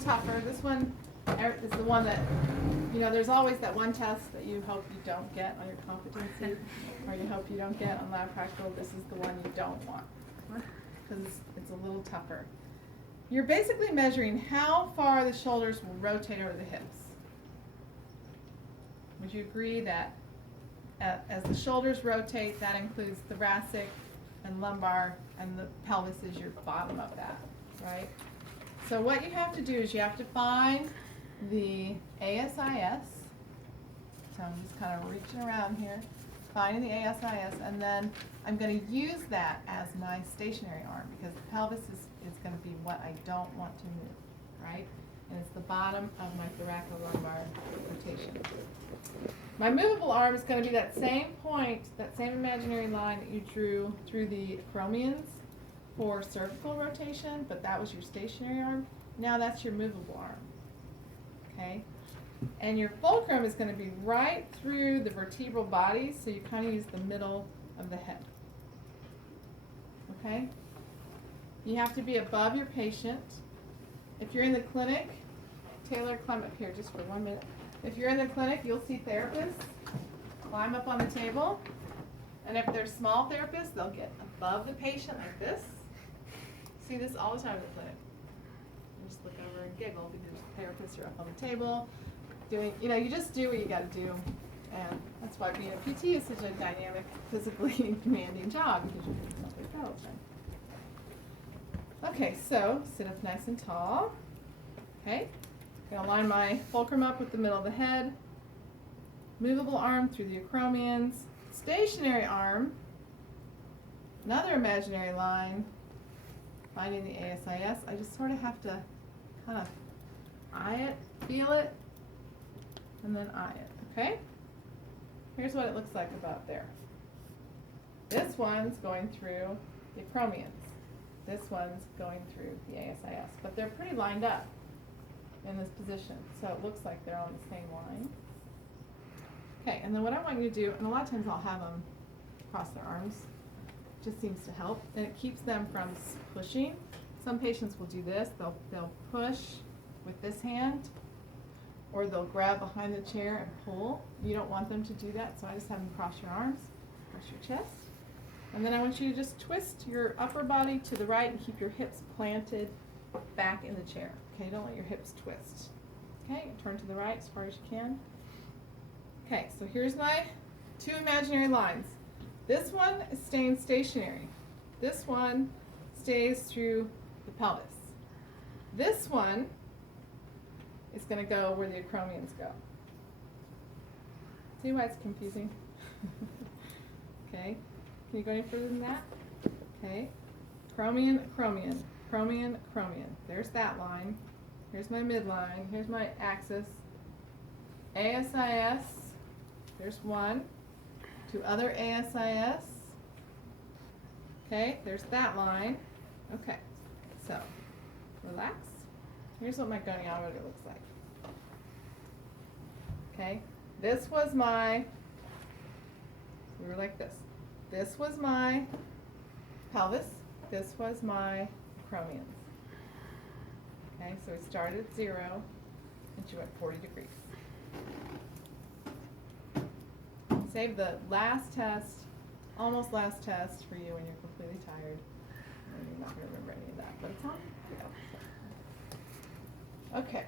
tougher. This one is the one that, you know, there's always that one test that you hope you don't get on your competency, or you hope you don't get on lab practical. This is the one you don't want, because it's a little tougher. You're basically measuring how far the shoulders will rotate over the hips. Would you agree that as the shoulders rotate, that includes thoracic and lumbar, and the pelvis is your bottom of that, right? So what you have to do is you have to find the ASIS. So I'm just kind of reaching around here, finding the ASIS, and then I'm going to use that as my stationary arm, because the pelvis is going to be what I don't want to move, right? And it's the bottom of my thoracolumbar rotation. My movable arm is going to be that same point, that same imaginary line that you drew through the acromions for cervical rotation, but that was your stationary arm. Now that's your movable arm, okay? And your fulcrum is going to be right through the vertebral body, so you kind of use the middle of the head, okay? You have to be above your patient. If you're in the clinic, Taylor, climb up here just for 1 minute. If you're in the clinic, you'll see therapists climb up on the table, and if they're small therapists, they'll get above the patient like this. See this all the time in the clinic. You just look over and giggle because therapists are up on the table doing, you know, you just do what you got to do, and that's why being a PT is such a dynamic, physically demanding job, because you're doing something all the time. Okay, so sit up nice and tall. Okay. I'm going to line my fulcrum up with the middle of the head, movable arm through the acromions, stationary arm, another imaginary line, finding the ASIS. I just sort of have to kind of eye it, feel it, and then eye it, okay? Here's what it looks like about there. This one's going through the acromions. This one's going through the ASIS, but they're pretty lined up in this position, so it looks like they're on the same line. Okay, and then what I want you to do, and a lot of times I'll have them cross their arms, it just seems to help, and it keeps them from pushing. Some patients will do this, they'll push with this hand, or they'll grab behind the chair and pull. You don't want them to do that, so I just have them cross your arms, cross your chest, and then I want you to just twist your upper body to the right and keep your hips planted back in the chair. Okay, don't let your hips twist. Okay, turn to the right as far as you can. Okay, so here's my two imaginary lines. This one is staying stationary. This one stays through the pelvis. This one is going to go where the acromions go. See why it's confusing? Okay, can you go any further than that? Okay, acromion, acromion, acromion, acromion. There's that line. Here's my midline. Here's my axis. ASIS. There's one. Two other ASIS. Okay, there's that line. Okay, so relax. Here's what my goniometry looks like. Okay, this was my, we were like this. This was my pelvis. This was my acromions. Okay, so we started at 0 and she went 40 degrees. Save the last test, almost last test for you when you're completely tired. And you're not going to remember any of that, but it's on video. Okay.